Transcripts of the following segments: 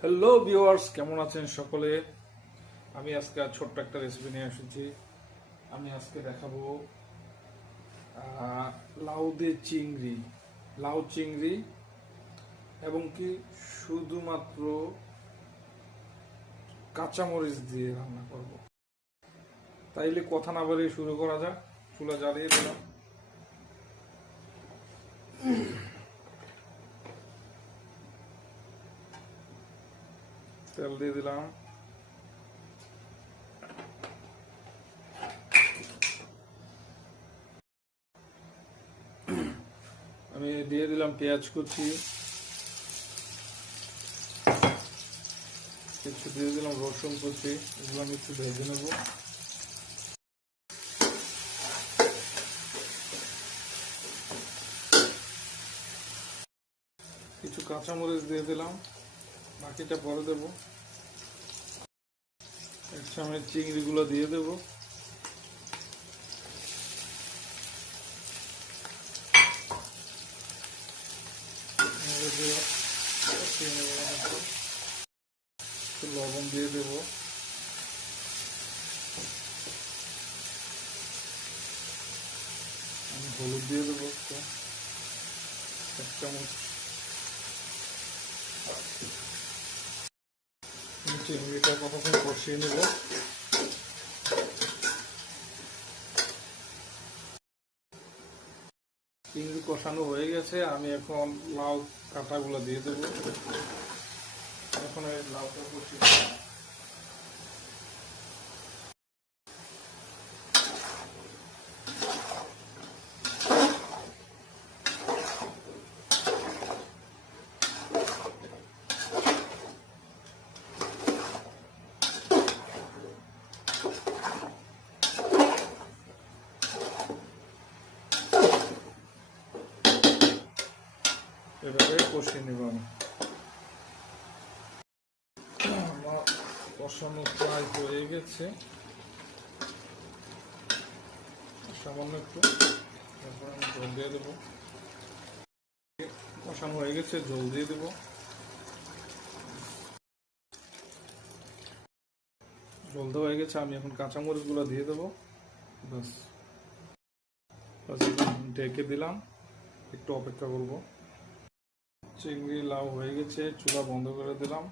Hello viewers, কেমন আছেন সকলে? আমি আজকে ছোট্ট একটা রেসিপি নিয়ে এসেছি। আমি আজকে দেখাবো লাউ দিয়ে চিংড়ি, লাউ চিংড়ি এবং কি শুধুমাত্র কাঁচামরিচ দিয়ে রান্না করব। তাইলে কথা না বাড়িয়ে শুরু করা যাক। চুলা জ্বালিয়ে দিলাম, তেল দিয়ে দিলাম, আমি দিয়ে দিলাম পেঁয়াজ কুচি, কিছু দিয়ে দিলাম রসুন কুচি। এগুলো আমি একটু ভেজে নেব। কিছু কাঁচামরিচ দিয়ে দিলাম, বাকিটা পরে দেবো। এর সামনে চিংড়িগুলো দিয়ে দেবো। একটু লবণ দিয়ে দেবো। আমি হলুদ দিয়ে দেবো একটু, 1 চামচ। চিংড়িটা কতক্ষণ কষিয়ে নেব। চিংড়ি কষানো হয়ে গেছে, আমি এখন লাউ কাটাগুলো দিয়ে দেবো। এখন এই লাউটা কষিয়ে এভাবে কষিয়ে নেব। আমি আমার কষানো প্রায় হয়ে গেছে, সামান্য একটু। তারপর আমি জল দিয়ে দেবো। কষানো হয়ে গেছে, জল দিয়ে দেবো। জল দেওয়া হয়ে গেছে, আমি এখন কাঁচামরিচগুলো দিয়ে দেবো। বাস, ঢেকে দিলাম, একটু অপেক্ষা করব। চিংড়ি লাউ হয়ে গেছে, চুলা বন্ধ করে দিলাম।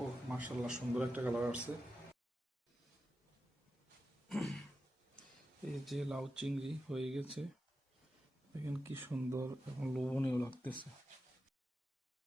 ও মাশাআল্লাহ, সুন্দর একটা কালার আসছে। এই যে লাউ চিংড়ি হয়ে গেছে, দেখেন কি সুন্দর এবং লোভনীয় লাগতেছে।